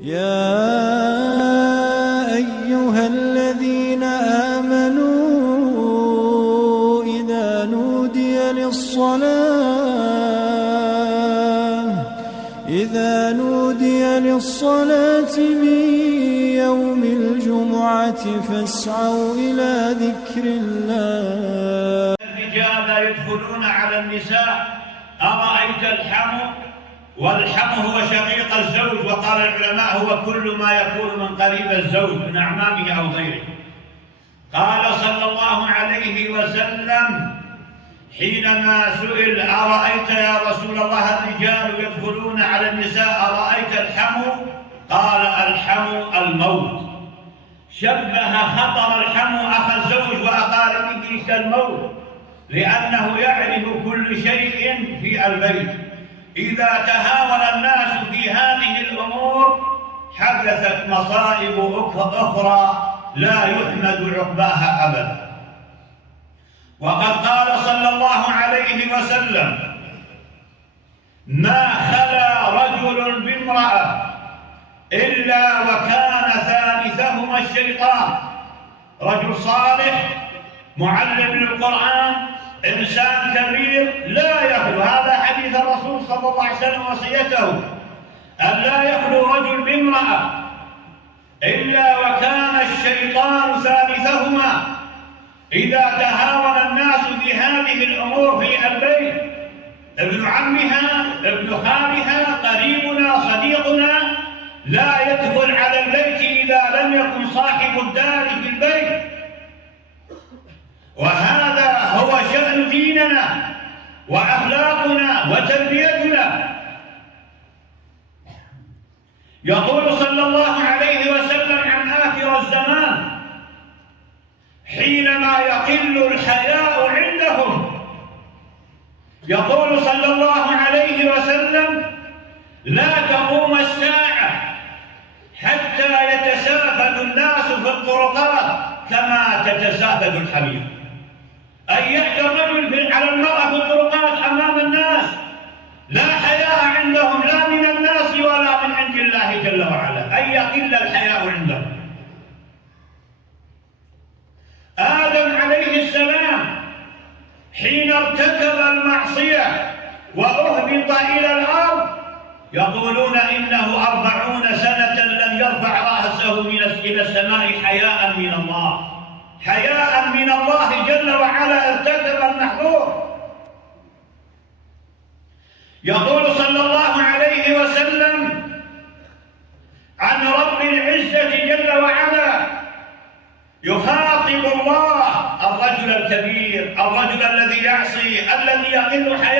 يا أيها الذين آمنوا إذا نودي للصلاة من يوم الجمعة فاسعوا إلى ذكر الله. الرجال يدخلون على النساء أرأيت الحمو؟ والحمو هو شقيق الزوج، وقال العلماء هو كل ما يكون من قريب الزوج من أعمامه أو غيره. قال صلى الله عليه وسلم حينما سئل أرأيت يا رسول الله الرجال يدخلون على النساء أرأيت الحمو؟ قال الحمو الموت. شبه خطر الحمو أخ الزوج وأقاربه كالموت، لأنه يعرف كل شيء في البيت. إذا تهاون الناس في هذه الأمور حدثت مصائب أخرى لا يحمد عقباها أبدا. وقد قال صلى الله عليه وسلم ما خلا رجل بامرأة إلا وكان ثالثهما الشيطان. رجل صالح معلم للقرآن إنسان كبير لا يخلو، هذا حديث الرسول صلى الله عليه وسلم وصيته أن لا يخلو رجل بامرأة إلا وكان الشيطان ثالثهما. إذا تهاون الناس في هذه الأمور في البيت، ابن عمها ابن خالها قريبنا صديقنا لا يدخل على البيت إذا لم يكن صاحب الدار في البيت. وهذا هو شأن ديننا وأخلاقنا وتربيتنا. يقول صلى الله عليه وسلم عن آخر الزمان حينما يقل الحياء عندهم، يقول صلى الله عليه وسلم لا تقوم الساعة حتى يتسافد الناس في الطرقات كما تتسافد الحمير. أن يأتي الرجل على المرأة في الطرقات أمام الناس، لا حياء عندهم لا من الناس ولا من عند الله جل وعلا، أن يقل الحياء عندهم. آدم عليه السلام حين ارتكب المعصية وأهبط إلى الأرض يقولون إنه 40 سنة لم يرفع رأسه إلى السماء حياء من الله، حياء من الله جل وعلا ارتكب المحظور. يقول صلى الله عليه وسلم عن رب العزة جل وعلا يخاطب الله الرجل الكبير، الرجل الذي يعصي، الذي يقل حياء